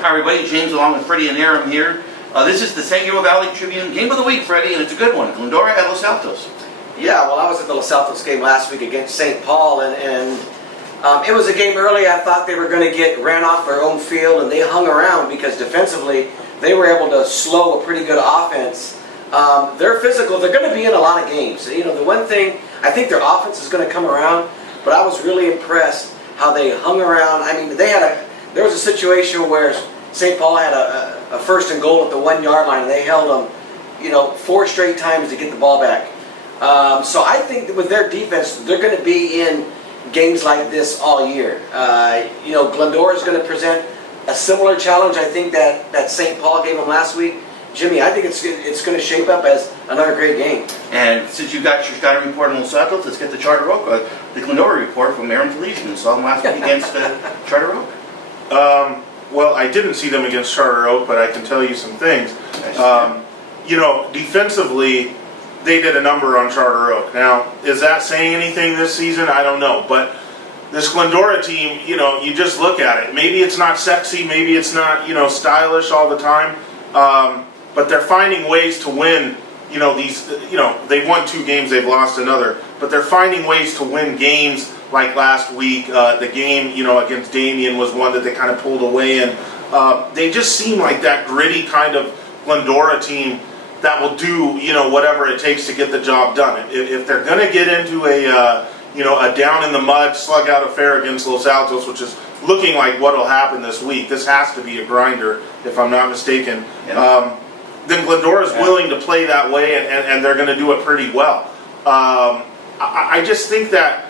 Hi everybody, James along with Freddie and Aram here. This is the San Gabriel Valley Tribune Game of the Week, Freddie, and it's a good one. Glendora at Los Altos. Yeah, well, I was at the Los Altos game last week against St. Paul, and it was a game early. I thought they were going to get ran off their own field, and they hung around because defensively they were able to slow a pretty good offense. They're physical. They're going to be in a lot of games. You know, the one thing, I think their offense is going to come around, but I was really impressed how they hung around. I mean, there was a situation where St. Paul had a first and goal at the 1 yard line, and they held them, 4 straight times to get the ball back. So I think that with their defense, they're going to be in games like this all year. Glendora is going to present a similar challenge, I think, that St. Paul gave them last week. Jimmy, I think it's going to shape up as another great game. And since you got your scouting report on Los Altos, let's get the Charter Oak, the Glendora report from Aram Felician, who saw them last week against Charter Oak. Well, I didn't see them against Charter Oak, but I can tell you some things. Defensively, they did a number on Charter Oak. Now, is that saying anything this season? I don't know. But this Glendora team, you just look at it. Maybe it's not sexy, maybe it's not, stylish all the time. But they're finding ways to win. They've won 2 games, they've lost another. But they're finding ways to win games. Like last week, the game, against Damien was one that they kind of pulled away, and they just seem like that gritty kind of Glendora team that will do, whatever it takes to get the job done. If they're going to get into a down in the mud slug out affair against Los Altos, which is looking like what will happen this week, this has to be a grinder, if I'm not mistaken. Yeah. Then Glendora's willing to play that way, and they're going to do it pretty well. I just think that.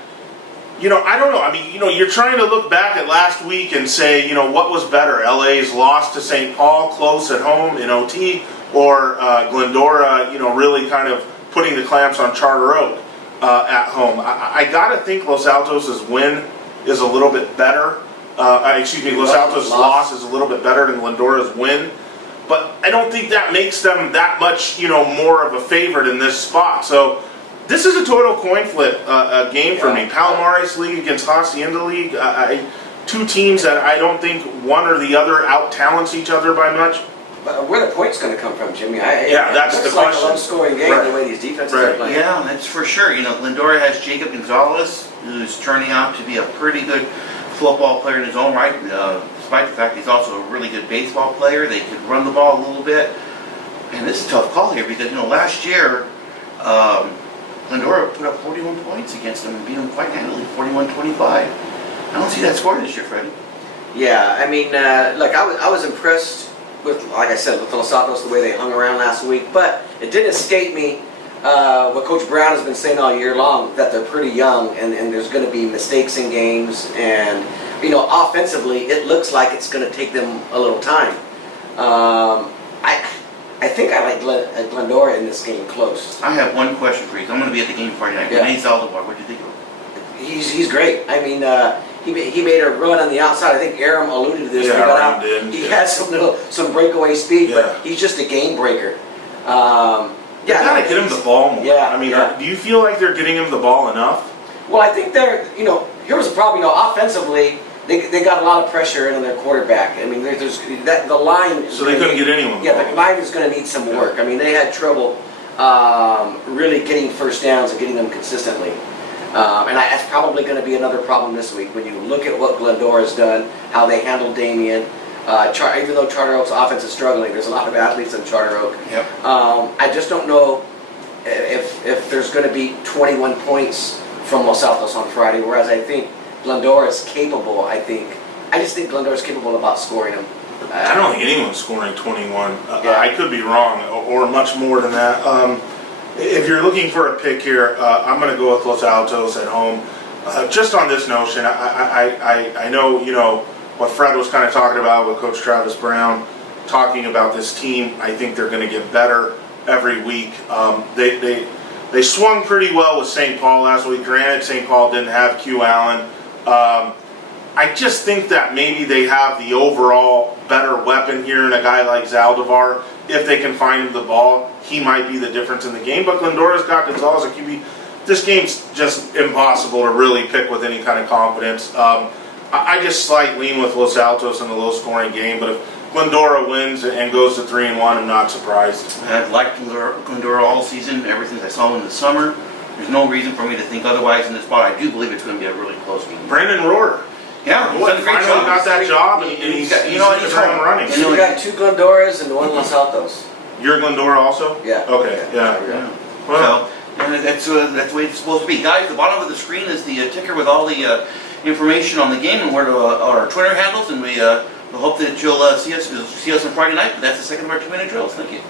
I don't know. I mean, you're trying to look back at last week and say, what was better? LA's loss to St. Paul close at home in OT, or Glendora, really kind of putting the clamps on Charter Oak at home. I got to think Los Altos' win is a little bit better. Los Altos' loss is a little bit better than Glendora's win. But I don't think that makes them that much, more of a favorite in this spot. So this is a total coin flip game for me. Palomares League against Hacienda League. 2 teams that I don't think one or the other out-talents each other by much. But where the points going to come from, Jimmy? That's the question. It's like a low-scoring game the way these defenses are playing. Yeah, that's for sure. Glendora has Jacob Gonzalez, who's turning out to be a pretty good football player in his own right, despite the fact he's also a really good baseball player. They could run the ball a little bit. And this is a tough call here because, last year, Glendora put up 41 points against them and beat them quite handily, 41-25. I don't see that score this year, Freddie. Yeah, I mean, look, I was impressed with, like I said, with Los Altos, the way they hung around last week. But it didn't escape me what Coach Brown has been saying all year long, that they're pretty young and there's going to be mistakes in games. And, offensively, it looks like it's going to take them a little time. I think I like Glendora in this game close. I have one question for you. I'm going to be at the game Friday night. Renee Zaldivar, what do you think of him? He's great. I mean, he made a run on the outside. I think Aram alluded to this. Yeah, he has some breakaway speed, but he's just a game breaker. They gotta get him the ball more. Yeah, I mean, do you feel like they're getting him the ball enough? Well, I think they're. Here was the problem. Offensively, they got a lot of pressure in on their quarterback. I mean, the line. So they couldn't get anyone. Yeah, the line is going to need some work. I mean, they had trouble really getting first downs and getting them consistently. And that's probably going to be another problem this week when you look at what Glendora's done, how they handled Damien. Even though Charter Oak's offense is struggling, there's a lot of athletes in Charter Oak. Yep. I just don't know if there's going to be 21 points from Los Altos on Friday, whereas I think Glendora is capable. I just think Glendora is capable of outscoring them. I don't think anyone's scoring 21. I could be wrong, or much more than that. If you're looking for a pick here, I'm going to go with Los Altos at home. Just on this notion, I know, what Fred was kind of talking about with Coach Travis Brown, talking about this team. I think they're going to get better every week. They swung pretty well with St. Paul last week. Granted, St. Paul didn't have Q Allen. I just think that maybe they have the overall better weapon here in a guy like Zaldivar. If they can find him the ball, he might be the difference in the game. But Glendora's got Gonzalez at QB. This game's just impossible to really pick with any kind of confidence. I just slight lean with Los Altos in a low-scoring game, but Glendora wins and goes to 3-1, I'm not surprised. I've liked Glendora all season, ever since I saw them in the summer. There's no reason for me to think otherwise in this spot. I do believe it's going to be a really close game. Brandon Rohrer. Yeah, he's Boy, done a great finally job. got that job, and he's got- hit you know, the he's ground home. running. You So know, we got 2 Glendoras and 1 Los Altos. You're Glendora also? Yeah. Okay, yeah. Yeah. Well, So, and that's the way it's supposed to be. Guys, the bottom of the screen is the ticker with all the information on the game and where to our Twitter handles, and we hope that you'll see us on Friday night. But that's the second of our 2-minute drills. Thank you.